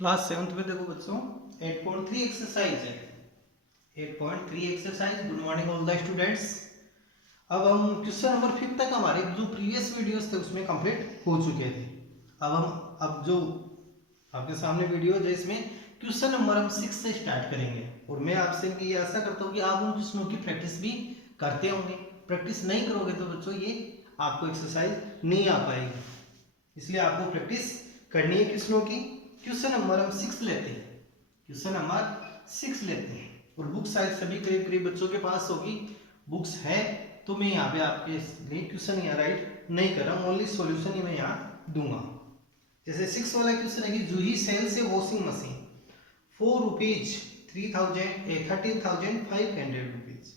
Class 7th में देखो बच्चों 8.3 एक्सरसाइज है। 8.3 exercise. Good morning all the students. अब हम क्वेश्चन नंबर 5 तक हमारे जो प्रीवियस वीडियोस थे उसमें कंप्लीट हो चुके थे। अब जो आपके सामने वीडियो है इसमें क्वेश्चन नंबर हम 6 से स्टार्ट करेंगे और मैं आपसे ये आशा करता हूँ कि आप उन क्वेश्चनों की प्रैक्टिस भी करते होंगे। प्रैक्टिस नहीं करोगे तो बच्चों ये आपको एक्सरसाइज नहीं आ पाएगी, इसलिए आपको प्रैक्टिस करनी है क्वेश्चनों की। क्वेश्चन नंबर हम 6 लेते हैं। क्वेश्चन नंबर 6 लेते हैं और बुक शायद सभी करीब करीब बच्चों के पास होगी। बुक्स है तो मैं यहाँ पे आपके लिए क्वेश्चन यहाँ राइट नहीं कर रहा हूँ, ओनली सॉल्यूशन ही मैं यहाँ दूंगा। जैसे 6 वाला क्वेश्चन है कि Juhi sells a washing machine for rupees 13,500 rupees.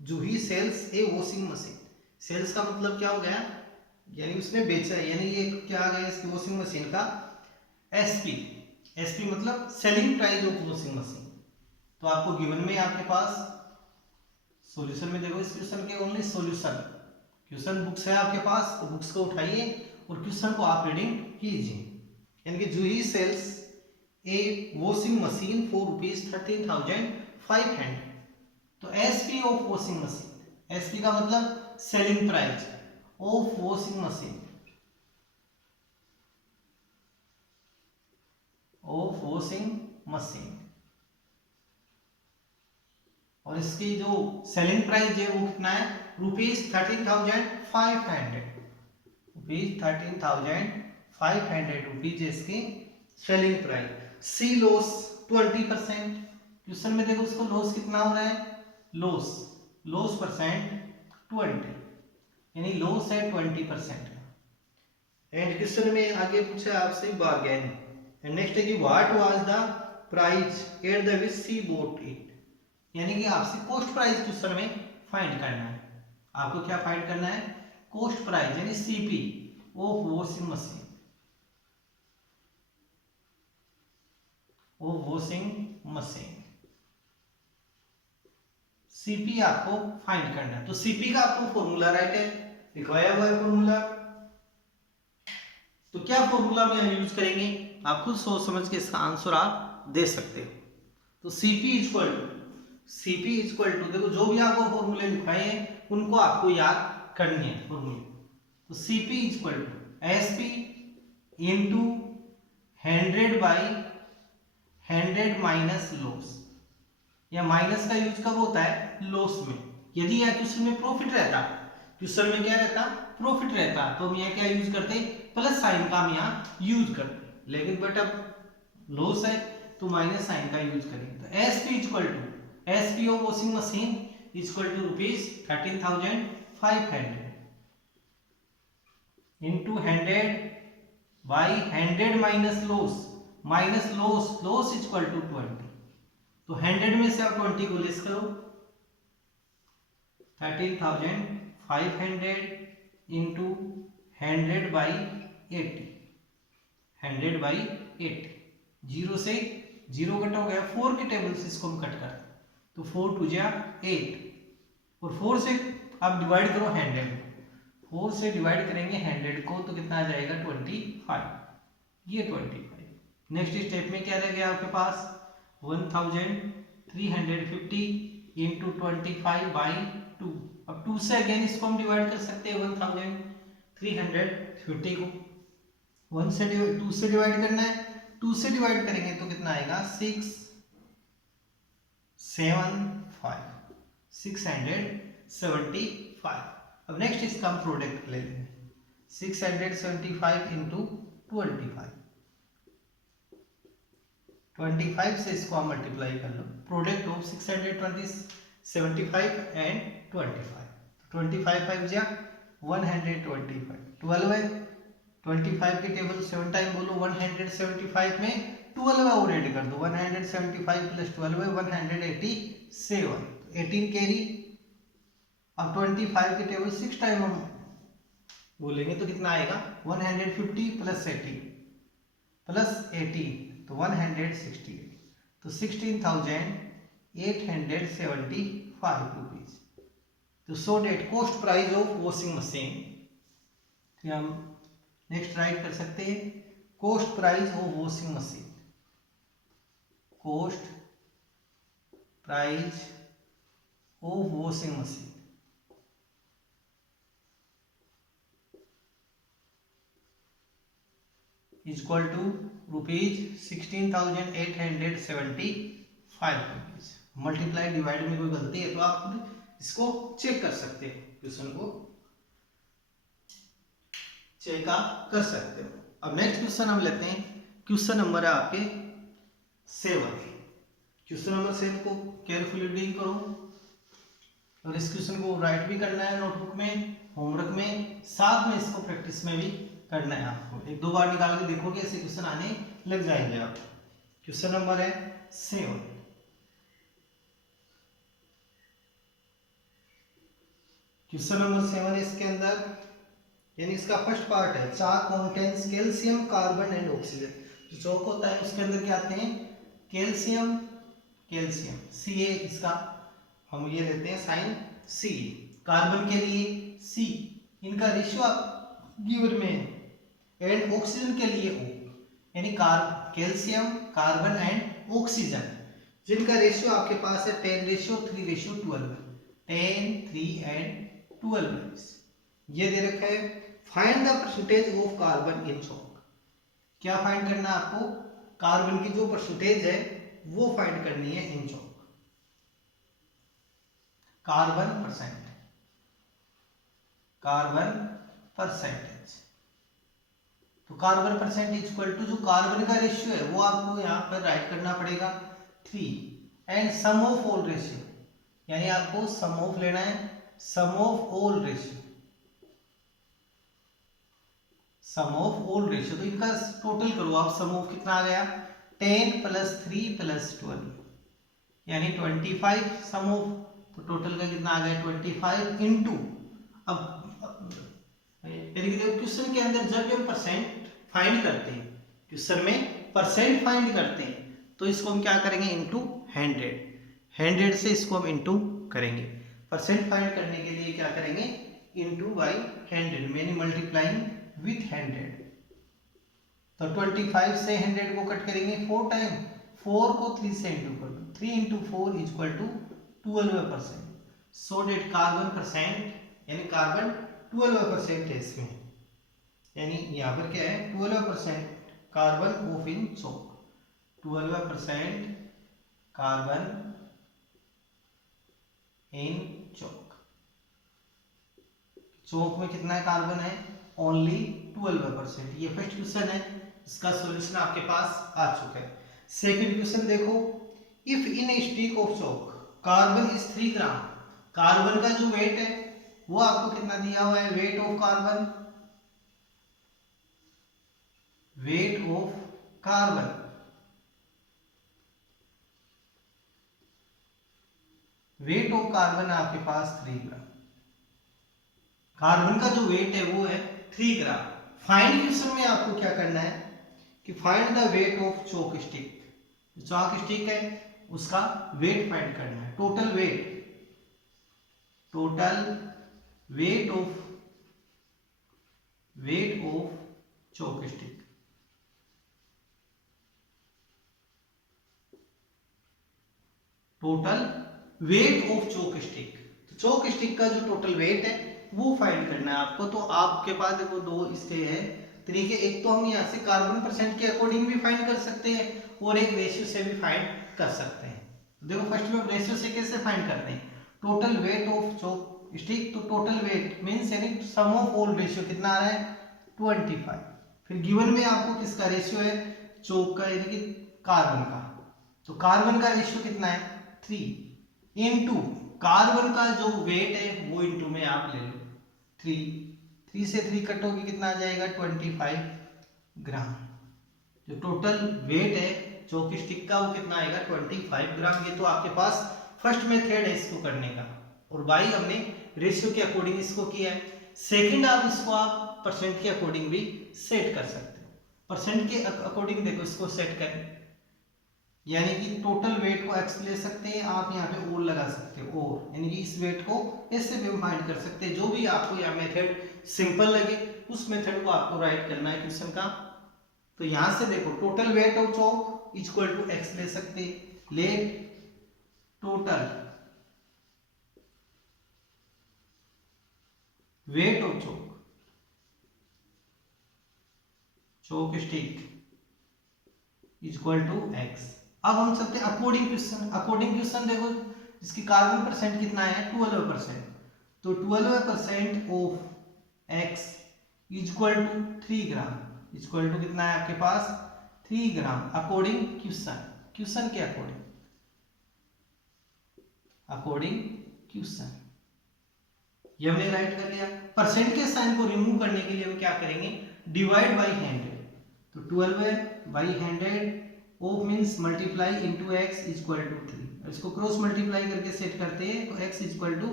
Juhi sells a washing machine. Sells का मतलब क्या हो गया, यानी उसने बेचा है, यानी ये क्या आ गया इसकी वॉशिंग मशीन का एसपी। एसपी मतलब selling price of washing machine. तो आपको गिवन में आपके पास सॉल्यूशन में देखो इस क्वेश्चन के ओनली सॉल्यूशन। क्वेश्चन बुक्स है आपके पास तो बुक्स को उठाइए और क्वेश्चन को आप रीडिंग कीजिए। यानी कि Juhi sells a washing machine for rupees 13,500। तो SP of washing machine, SP का मतलब selling price of washing machine, of washing machine. और इसकी जो सेलिंग प्राइस है वो कितना है, रुपीज 13,500। रुपीज 13,500 रुपीज इसकी selling price. See loss 20%। Question में देखो उसको लॉस कितना हो रहा है, लॉस परसेंट 20, यानी लॉस है 20%। एंड क्वेश्चन में आगे पूछा आपसे बार्गेन। एंड नेक्स्ट है कि what was the price at the which she bought it. यानी कि आपसे कॉस्ट प्राइस क्वेश्चन में फाइंड करना है। आपको क्या फाइंड करना है, कॉस्ट प्राइस यानी CP of washing machine, of washing machine. CP आपको फाइंड करना है। तो सीपी का आपको फॉर्मूला राइट है, लिखवाया हुआ है फॉर्मूला। तो क्या फॉर्मूला में हम यूज करेंगे, आप खुद सोच समझ के इसका आंसर आप दे सकते हो। तो सीपी इक्वल टू देखो जो भी आपको फॉर्मूले लिखवाए हैं उनको आपको याद करनी है फॉर्मूले। तो CP equal to SP into 100 by 100 minus loss. या माइनस का यूज कब होता है, लॉस में। यदि यह क्वेश्चन में प्रॉफिट रहता, क्वेश्चन में क्या रहता, प्रॉफिट रहता, तो हम यहाँ क्या यूज करते, प्लस साइन का हम यहाँ यूज करते। लेकिन बट अब लॉस है तो माइनस साइन का यूज करेंगे। तो SP equal to SP of washing machine equal to rupees 13,500 into 100 by 100 minus loss equal to 20। तो 100 में से आप 20 को लेस करो, 13,500 इंटू 100 बाई 80, 100 बाई 80। जीरो से जीरो कट हो गया, 4 के टेबल से इसको हम कट कर, तो 4 टू जा 8 और 4 से आप डिवाइड करो 100, 4 से डिवाइड करेंगे 100 को तो कितना आ जाएगा 25, ये 25। नेक्स्ट स्टेप में क्या रह गया आपके पास 1350 इंटू 25 बाई 2। अब 2 से अगेन इसको हम डिवाइड कर सकते हैं 1350 को, 2 से डिवाइड करना है, 2 से डिवाइड करेंगे तो कितना आएगा 675। अब नेक्स्ट इसका हम प्रोडक्ट ले लेंगे, 675 इंटू 25 से इसको हम मल्टीप्लाई कर लो। प्रोडक्ट ऑफ 675 एंड 25, 25 5 जा 125, 12 है, 25 की टेबल 7 टाइम बोलो, 175 में 12 और ऐड कर दो, 175 प्लस 12 है 187, 18 कैरी। अब 25 की टेबल 6 टाइम हम बोलेंगे तो कितना आएगा 150 प्लस 18 तो 168, तो 16,875 रुपीज। तो so that cost price of washing machine. हम नेक्स्ट राइट कर सकते हैं cost price of washing machine cost price of washing machine is equal to ₹16,875। Multiply divide में कोई गलती है तो आप खुद इसको चेक कर सकते हैं, क्वेश्चन को चेक आप कर सकते हो। अब नेक्स्ट क्वेश्चन हम लेते हैं, क्वेश्चन नंबर है आपके 7। क्वेश्चन नंबर 7 को केयरफुली रीडिंग करो और इस क्वेश्चन को राइट भी करना है नोटबुक में, होमवर्क में, साथ में इसको प्रैक्टिस में भी करना है। आपको 1-2 बार निकाल के देखोगे ऐसे क्वेश्चन आने लग जाएंगे आप। क्वेश्चन नंबर है 7। क्वेश्चन नंबर 7 है, इसके अंदर यानी इसका फर्स्ट पार्ट है, chalk contains calcium carbon and oxygen. जो चौक होता है उसके अंदर क्या आते हैं, कैल्शियम, कैल्शियम सी है इसका, हम ये लेते हैं साइन सी। कार्बन के लिए सी, इनका रेशियो आप गिवन में, एंड ऑक्सीजन के लिए ओ, यानी कैल्शियम कार्बन एंड ऑक्सीजन जिनका रेशियो आपके पास है 10:3:12, 10, 3 एंड 12 ये दे रखा है। Find the percentage of carbon in chalk. क्या फाइंड करना है आपको, कार्बन की जो परसेंटेज है वो फाइंड करनी है in chalk. Carbon percent, carbon percentage, तो कार्बन परसेंट इक्वल टू जो कार्बन का रेशियो है वो आपको यहाँ पर राइट करना पड़ेगा 3 and sum of all ratio, यानी आपको सम ऑफ लेना है, sum of all ratio, sum of all ratio. तो इनका टोटल करो आप, सम ऑफ कितना आ गया 10 + 3 + 12 यानी 25 सम ऑफ, तो टोटल का कितना आ गया 25 इंटू, अब क्वेश्चन के अंदर जब हम परसेंट फाइंड करते हैं, क्वेश्चन में परसेंट फाइंड करते हैं तो इसको हम क्या करेंगे इंटू 100, 100 से इसको हम इंटू करेंगे। परसेंट फाइंड करने के लिए क्या करेंगे इंटू बाई 100, मैंने मल्टीप्लाइंग विथ 100। तो 25 से 100 को कट करेंगे 4 टाइम, 4 को 3 से इंटू कर दो, 3 × 4 = 12%। सो डेट कार्बन परसेंट यानी कार्बन 12% है इसमें, यानी यहाँ पर क्या है 12% carbon of in chalk, 12% carbon in chalk. Chalk में कितना कार्बन है, ओनली 12%। ये फर्स्ट क्वेश्चन है, इसका सॉल्यूशन आपके पास आ चुका है। सेकंड क्वेश्चन देखो, if in A stick of chalk carbon is 3 gram, carbon का जो वेट है वो आपको कितना दिया हुआ है, weight of carbon, weight of carbon, weight of carbon है आपके पास 3 ग्राम, कार्बन का जो वेट है वो है 3 ग्राम। फाइंड क्वेश्चन में आपको क्या करना है कि find the wait of chalk stick, chalk stick है उसका वेट फाइंड करना है, total weight, total weight of chalk stick, total weight of chalk stick. तो चॉक स्टिक का जो टोटल वेट है वो फाइंड करना है आपको। तो आपके पास देखो 2 इसके हैं तरीके, एक तो हम यहाँ से कार्बन परसेंट के अकॉर्डिंग भी फाइंड कर सकते हैं और एक रेशियो से भी फाइंड कर सकते हैं। तो देखो फर्स्ट में रेशियो से कैसे फाइंड करते हैं, total weight of chalk stick, तो टोटल वेट मींस यानी सम ऑफ ऑल रेशियो कितना आ रहा है 25, फिर गिवन में आपको किसका रेशियो है, चॉक का यानी कि कार्बन का, तो कार्बन का रेशियो कितना है 3 इंटू कार्बन का जो वेट है वो इंटू में आप ले लो 3 से 3 कट होगी कितना आ जाएगा 25 ग्राम। जो टोटल वेट है चॉक स्टिक का वो कितना आएगा 25 ग्राम। ये तो आपके पास फर्स्ट मेथड है इसको करने का, और बाई हमने रेशियो के अकॉर्डिंग इसको किया है। सेकंड आप इसको आप परसेंट के अकॉर्डिंग भी सेट कर सकते हो, परसेंट के अकॉर्डिंग देखो इसको सेट करें, यानी कि टोटल वेट को एक्स ले सकते हैं आप, यहाँ पे और लगा सकते हो और, यानी कि इस वेट को ऐसे भी फाइंड कर सकते हैं। जो भी आपको यह मेथड सिंपल लगे उस मेथड को आपको राइट करना है क्वेश्चन का। तो यहाँ से देखो total weight of chalk equal to x ले सकते। Let total weight of chalk stick equal to x. अब हम चलते हैं अकॉर्डिंग क्वेश्चन। अकॉर्डिंग क्वेश्चन देखो, इसकी कार्बन परसेंट कितना है 12%, तो 12% of x equal to 3 gram, equal to कितना है आपके पास 3 ग्राम अकॉर्डिंग क्वेश्चन। क्वेश्चन के अकॉर्डिंग, अकॉर्डिंग क्वेश्चन ये हमने राइट कर लिया। परसेंट के साइन को रिमूव करने के लिए हम क्या करेंगे, डिवाइड बाई 100, तो 12 by 100 of means multiply into x equal to 3। इसको क्रॉस मल्टीप्लाई करके सेट करते हैं तो x equal to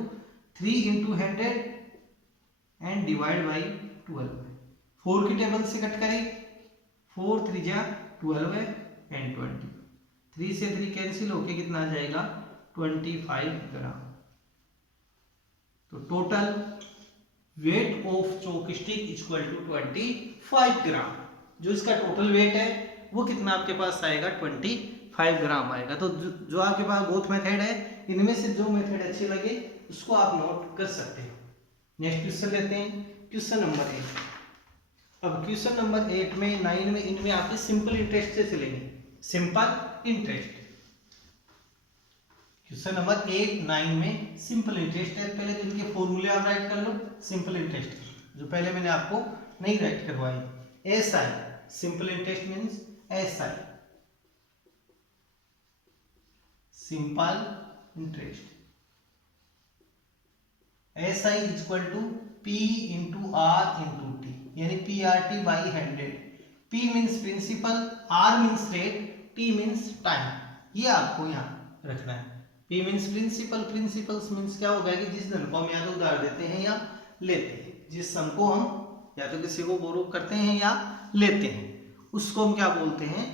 3 into 100 and divide by 12। 4 की टेबल से कट करें, 4 3 जा 12 एंड 20, 3 से 3 कैंसिल होके कितना आ जाएगा 25 ग्राम। तो total weight of chalk stick equal to 25 gram. जो इसका टोटल वेट है वो कितना आपके पास आएगा 25 ग्राम आएगा। तो जो आपके पास बोथ मेथड है, इनमें से जो मेथड अच्छी लगे उसको आप नोट कर सकते हो। नेक्स्ट क्वेश्चन लेते हैं, क्वेश्चन नंबर 8। अब क्वेश्चन नंबर 8 में 9 में इनमें आपके सिंपल इंटरेस्ट से चलेंगे, सिंपल इंटरेस्ट। क्वेश्चन नंबर 8 9 में सिंपल इंटरेस्ट है। पहले तो इनके फॉर्मूले आप राइट कर लो। सिंपल इंटरेस्ट जो पहले मैंने आपको नहीं राइट करवाई, SI, simple interest means SI, simple interest. SI equal to P into R into T, यानी P R T by 100। P means principal, R means rate, T means time. ये आपको यहाँ रखना है। P means principal, principals means क्या होगा कि जिस धन को हम या तो उधार देते हैं या लेते हैं, जिस सम को हम या तो किसी को बोरो करते हैं या लेते हैं, उसको हम क्या बोलते हैं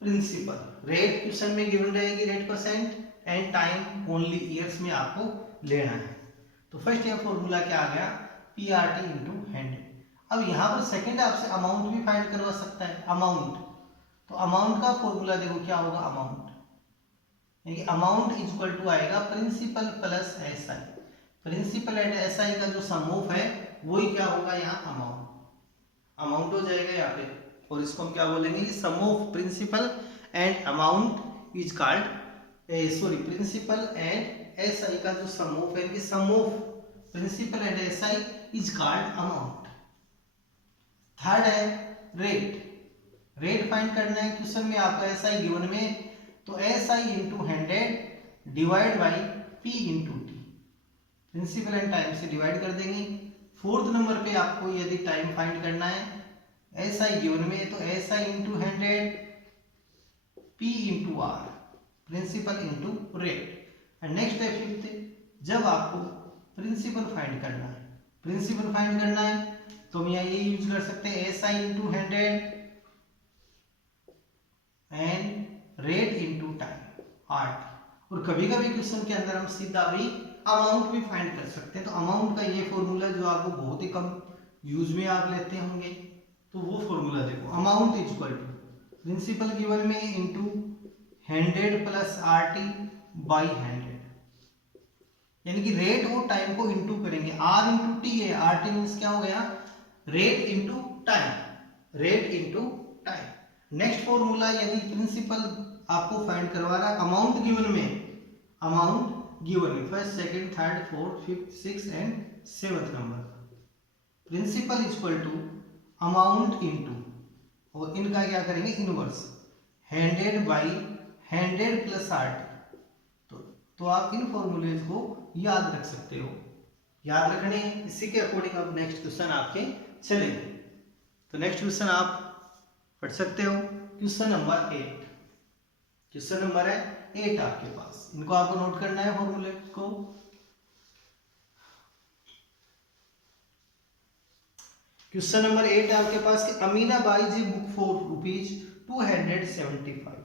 प्रिंसिपल। रेट क्वेश्चन में गिवन रहेगी, rate percent, and time only years में आपको लेना है। तो फर्स्ट यह फॉर्मूला क्या आ गया, पी आर टी इंटू 100। अब यहाँ पर सेकंड आपसे अमाउंट भी फाइंड करवा सकता है, अमाउंट। तो अमाउंट का फॉर्मूला देखो क्या होगा, अमाउंट यानी अमाउंट इक्वल टू आएगा principal plus S I. Principal and S I का जो सम ऑफ है वही क्या होगा यहाँ अमाउंट, अमाउंट हो जाएगा यहाँ पे। और इसको हम क्या बोलेंगे, sum of principal and amount is called, sorry principal and S I का जो सम ऑफ है, sum of principal and S I is called amount. Third है रेट, रेट फाइंड करना है। क्वेश्चन में आपका एस आई गिवन में, तो S I into 100 divide by P into T, principal and time से डिवाइड कर देंगे। फोर्थ नंबर पे आपको यदि टाइम फाइंड करना है, एस आई गिवन में, तो S I into 100 P into R, principal into rate. And next है फिफ्थ, जब आपको प्रिंसिपल फाइंड करना है, प्रिंसिपल फाइंड करना है तो हम यहाँ ये यूज कर सकते हैं S I into 100 and rate into time, art. और कभी कभी क्वेश्चन के अंदर हम सीधा भी अमाउंट भी फाइंड कर सकते हैं। तो अमाउंट का ये फॉर्मूला जो आपको बहुत ही कम यूज में आप लेते होंगे, तो वो फॉर्मूला देखो, amount equal to principal given में into 100 plus R T by 100, यानी कि रेट और टाइम को इंटू करेंगे। आर इंटू टी है, आर टी मीन्स क्या हो गया rate into time, rate into time. Next formula, यदि प्रिंसिपल आपको फाइंड करवा रहा है अमाउंट गिवन में, अमाउंट गिवन में first second third fourth fifth six and seventh number, principal equal to amount into, और इनका क्या करेंगे inverse, 100 by 100 plus R T. तो आप इन फॉर्मूलेज को याद रख सकते हो, याद रखने, इसी के अकॉर्डिंग अब नेक्स्ट क्वेश्चन आपके चलेंगे। तो नेक्स्ट क्वेश्चन आप पढ़ सकते हो, क्वेश्चन नंबर 8। क्वेश्चन नंबर है 8 आपके पास, इनको आपको नोट करना है फॉर्मूले को। क्वेश्चन नंबर 8 है आपके पास कि अमीना बाई जी बुक फॉर ₹275,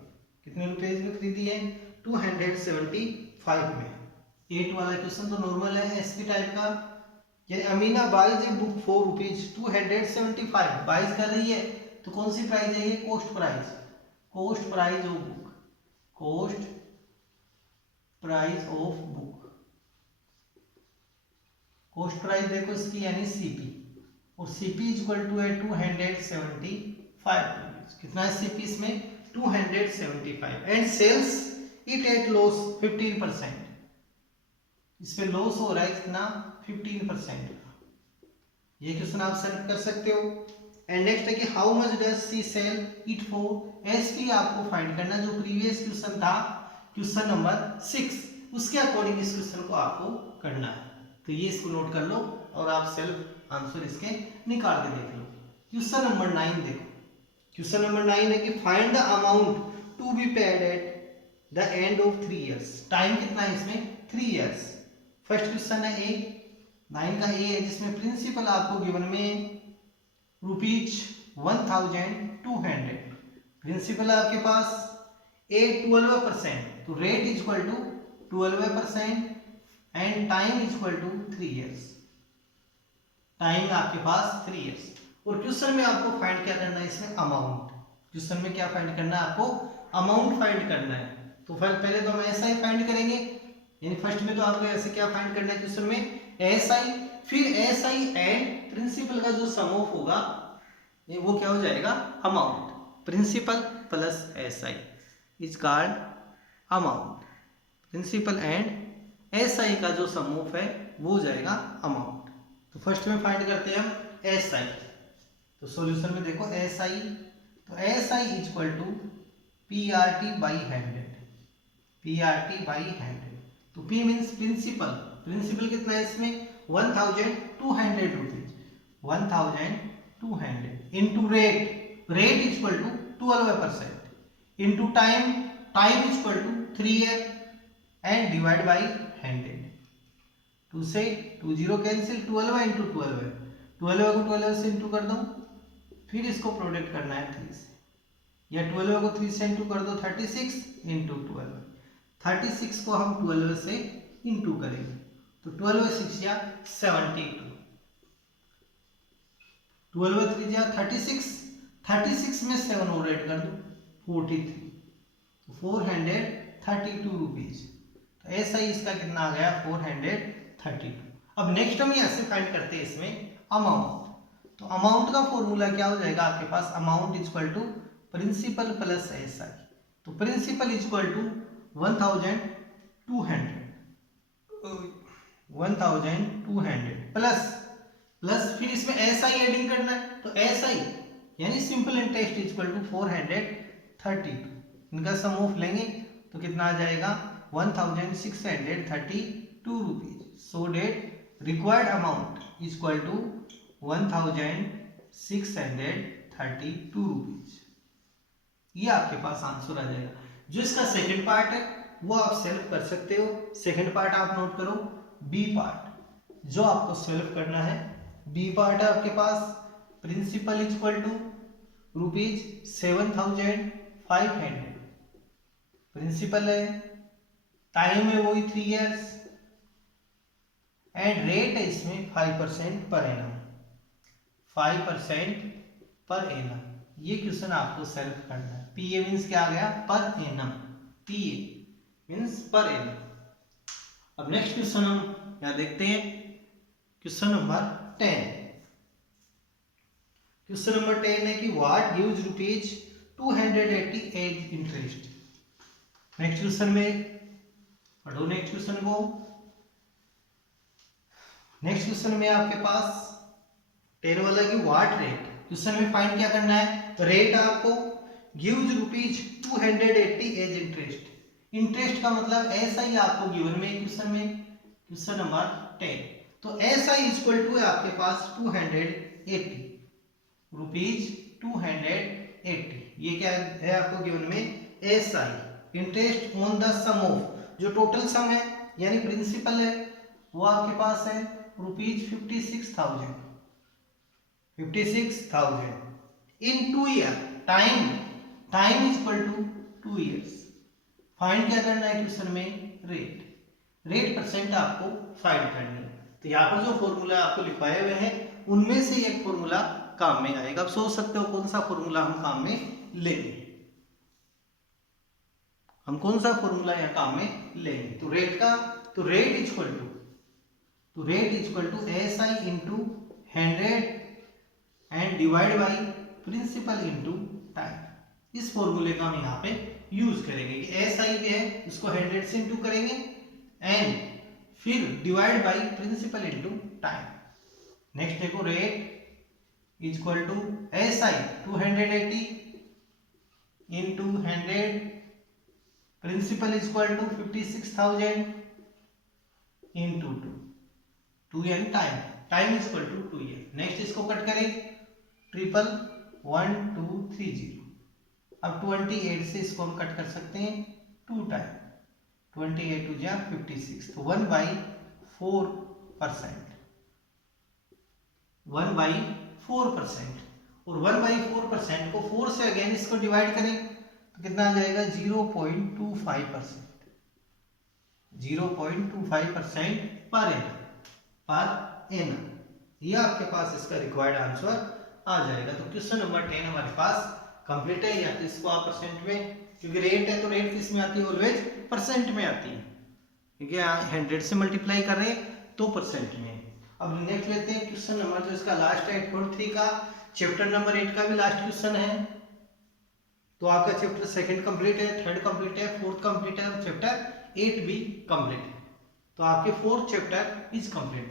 कितने रुपए में खरीदी है 275 में। 8 वाला क्वेश्चन तो नॉर्मल है एसपी टाइप का, यानी अमीना बाई जी बुक फॉर ₹275 बाइज कर रही है, तो कौन सी प्राइस है ये, cost price. Cost price of book, cost price of book, cost price देखो इसकी यानी सीपी, और सीपी इक्वल टू है 275, कितना है सीपी इसमें 275, and sells it at loss 15%, इस पे लॉस हो रहा है कितना 15%, ये क्वेश्चन आप सॉल्व कर सकते हो। एंड नेक्स्ट है कि how much does she sell it for, SP आपको फाइंड करना, जो प्रीवियस क्वेश्चन था क्वेश्चन नंबर 6 उसके अकॉर्डिंग इस क्वेश्चन को आपको करना है, तो ये इसको नोट कर लो और आप सेल्फ आंसर इसके निकाल के देख लो। क्वेश्चन नंबर 9 देखो, क्वेश्चन नंबर 9 है कि find the amount to be paid at the end of 3 years, time कितना है इसमें 3 इयर्स। फर्स्ट क्वेश्चन है ए, 9 का ए है, जिसमें प्रिंसिपल आपको गिवन में ₹1200, प्रिंसिपल आपके पास ए 12%, तो rate equal to 12% and time equal to 3 years, time आपके पास 3 इयर्स। और क्वेश्चन में आपको फाइंड क्या करना है इसमें अमाउंट, क्वेश्चन में क्या फाइंड करना है आपको अमाउंट फाइंड करना है। तो पहले तो हम ऐसा ही फाइंड करेंगे, यानी फर्स्ट में तो आपको ऐसे क्या फाइंड करना है क्वेश्चन में एसआई, फिर एसआई एंड प्रिंसिपल का जो सम ऑफ होगा ये वो क्या हो जाएगा amount, principal plus SI is called amount, principal and SI का जो सम ऑफ है वो हो जाएगा अमाउंट। तो फर्स्ट में फाइंड करते हैं हम एसआई, तो सॉल्यूशन में देखो एसआई, तो SI equal to PRT by 100, PRT by 100, तो पी मीन्स प्रिंसिपल, प्रिंसिपल कितना है इसमें 1200 rupees, 1200 into rate, rate equal to 12% into time, time equal to 3 year and divide by 100, 2 से 2 जीरो कैंसिल, 12 इंटू 12 है, 12 को 12 से इंटू कर दो, फिर इसको प्रोडक्ट करना है 3 से, या 12 को 3 से इंटू कर दो 36 इंटू 12, 36 को हम 12 से इंटू करेंगे, तो 12 6 या 72, 12 3 या 36, 36 में 7 और ऐड कर दो 43, तो 432 रुपीज, तो ऐसा ही इसका कितना आ गया 432। अब नेक्स्ट हम यहाँ से फाइंड करते हैं इसमें अमाउंट, तो अमाउंट का फॉर्मूला क्या हो जाएगा आपके पास, amount equal to principal plus SI, तो प्रिंसिपल इक्वल टू 1200 प्लस फिर इसमें एसआई एडिंग करना है, तो एसआई यानी सिंपल इंटरेस्ट इक्वल टू 432, इनका सम ऑफ लेंगे तो कितना आ जाएगा 1632 rupees, so that required amount equal to 1632 rupees, ये आपके पास आंसर आ जाएगा। जो इसका सेकंड पार्ट है वो आप सेल्फ कर सकते हो, सेकंड पार्ट आप नोट करो, बी पार्ट जो आपको सेल्फ करना है, बी पार्ट है आपके पास प्रिंसिपल इक्वल टू ₹7,500, प्रिंसिपल है, टाइम है वही 3 इयर्स एंड रेट है इसमें 5% पर एनम, 5% पर एनम, ये क्वेश्चन आपको सेल्फ करना है। पीए मीन्स क्या आ गया पर एनम, पीए मीन्स पर एनम। अब नेक्स्ट क्वेश्चन हम यहाँ देखते हैं, क्वेश्चन नंबर 10, क्वेश्चन नंबर 10 है कि what gives ₹280 as interest. Next question में पढ़ो नेक्स्ट क्वेश्चन को, नेक्स्ट क्वेश्चन में आपके पास 10 वाला की व्हाट रेट, क्वेश्चन में फाइंड क्या करना है, तो रेट आपको गिव्स ₹280 एज इंटरेस्ट, इंटरेस्ट का मतलब ऐसा ही आपको गिवन में क्वेश्चन में, क्वेश्चन नंबर 10, तो ऐसा ही इक्वल टू है आपके पास 280 रुपीज, 280, ये क्या है आपको गिवन में ऐसा ही interest on the sum of, जो टोटल सम है यानी प्रिंसिपल है वो आपके पास है ₹56,000 in 2 year, time equal to 2 years. Find क्या करना है क्वेश्चन में, रेट परसेंट आपको फाइंड करनी है। तो यहाँ पर जो फॉर्मूला आपको लिखवाए हुए हैं उनमें से एक फॉर्मूला काम में आएगा। अब सोच सकते हो कौन सा फॉर्मूला हम काम में लेंगे। हम कौन सा फॉर्मूला यहाँ काम में लेंगे? तो रेट का, तो rate equal to SI into 100 and divide by principal into time. इस फॉर्मूले का हम यहाँ पे यूज करेंगे कि SI है उसको 100 से इंटू करेंगे एंड फिर divide by principal into time. Next देखो, rate equal to SI 280 into 100, principal equal to 56,000 into 2n time equal to 2n। Next इसको कट करें, 1230। अब 28 से इसको हम कट कर सकते हैं 2 टाइम, 28 टू जा 56, तो 1/4%, 1/4%। और 1/4% को 4 से अगेन इसको डिवाइड करें तो कितना आ जाएगा? 0.25%, 0.25% पर एनम। ये आपके पास इसका रिक्वायर्ड आंसर आ जाएगा। तो क्वेश्चन नंबर 10 हमारे पास कंप्लीट है। या तो इसको आप परसेंट में, क्योंकि रेट है तो रेट किस में आती है? ऑलवेज परसेंट में आती है, क्योंकि 100 से मल्टीप्लाई कर रहे हैं तो परसेंट में। अब नेक्स्ट लेते हैं क्वेश्चन नंबर जो इसका लास्ट है 8.3 का, चैप्टर नंबर 8 का भी लास्ट क्वेश्चन है। तो आपका चैप्टर 2 कंप्लीट है, 3 कंप्लीट है, 4 कंप्लीट है और चैप्टर 8 भी कंप्लीट है। तो आपके 4 chapter is complete,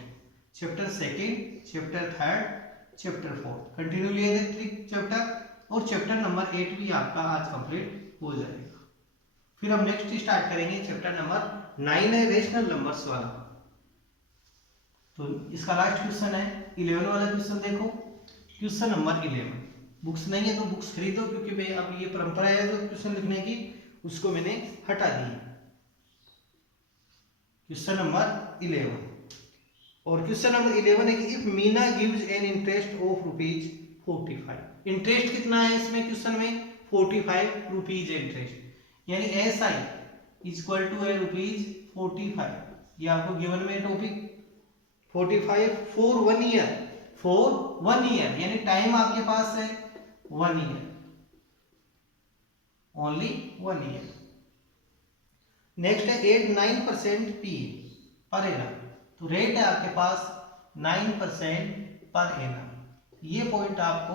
chapter 2, chapter 3, chapter 4 continue लिए थे 3 चैप्टर, और चैप्टर नंबर 8 भी आपका आज कंप्लीट हो जाएगा। फिर हम नेक्स्ट स्टार्ट करेंगे चैप्टर नंबर 9 है, रेशनल नंबर्स वाला। तो इसका लास्ट क्वेश्चन है 11 वाला क्वेश्चन। देखो क्वेश्चन नंबर 11, बुक्स नहीं है तो बुक्स खरीदो, क्योंकि भाई अब ये परंपरा है जो क्वेश्चन लिखने की उसको मैंने हटा दी। क्वेश्चन नंबर 11, और क्वेश्चन नंबर 11 है कि if Meena gives an interest of ₹45, interest कितना है इसमें क्वेश्चन में? 45 रुपीज इंटरेस्ट, यानी SI इक्वल टू है ₹45। ये आपको गिवन में टॉपिक 45 फॉर 1 ईयर, यानी टाइम आपके पास है 1 ईयर, ओनली 1 ईयर। नेक्स्ट है 8-9% P पर एनम। तो रेट है आपके पास 9% पर एनम। ये पॉइंट आपको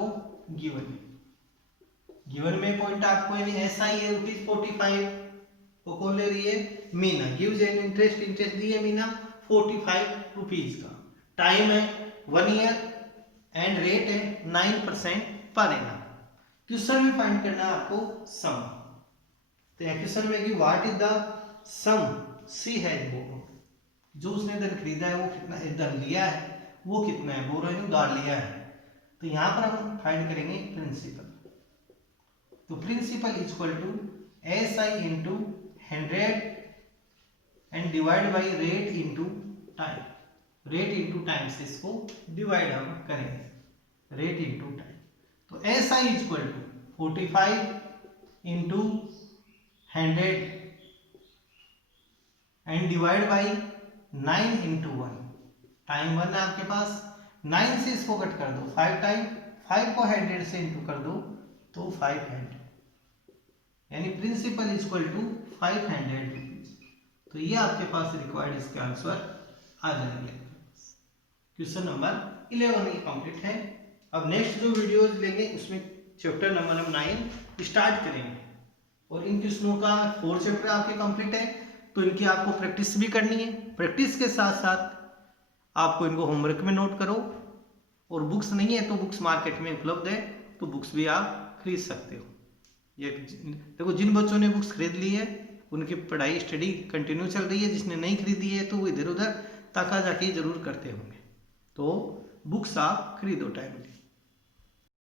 गिवन में पॉइंट आपको, यानी SI है ₹45 को कौन ले रही है? मीना। गिव्स एन इंटरेस्ट दी है मीना 45 रुपीज का, टाइम है 1 ईयर एंड रेट है 9% पर एनम। क्वेश्चन में फाइंड करना है आपको सम। तो क्वेश्चन में कि what is the sum she has borrowed, जो उसने धन खरीदा है वो कितना, धन लिया है वो कितना है, बोरो यानी उधार लिया है। तो यहाँ पर हम फाइंड करेंगे प्रिंसिपल। तो principal equal to SI into 100 and divide by rate into time. Rate into time से इसको डिवाइड हम करेंगे, रेट इंटू टाइम। तो SI equal to 45 into 100 and divide by 9 into 1, time 1 है आपके पास, 9 से इसको कट कर दो 5 टाइम, 5 को 100 से इंटू कर दो तो 500, यानी प्रिंसिपल इक्वल टू 500 रुपीज। तो ये आपके पास रिक्वायर्ड इसके आंसर आ जाएंगे। क्वेश्चन नंबर 11 ये कंप्लीट है। अब नेक्स्ट जो वीडियोज लेंगे उसमें चैप्टर नंबर 9 स्टार्ट करेंगे, और इन क्वेश्चनों का 4 चैप्टर आपके कंप्लीट है, तो इनकी आपको प्रैक्टिस भी करनी है। प्रैक्टिस के साथ साथ आपको इनको होमवर्क में नोट करो, और बुक्स नहीं है तो बुक्स मार्केट में उपलब्ध है, तो बुक्स भी आप खरीद सकते हो। ये देखो, जिन बच्चों ने बुक्स खरीद ली है उनकी पढ़ाई स्टडी कंटिन्यू चल रही है, जिसने नहीं खरीदी है तो वो इधर उधर ताका जाके जरूर करते होंगे। तो बुक्स आप खरीदो टाइमली।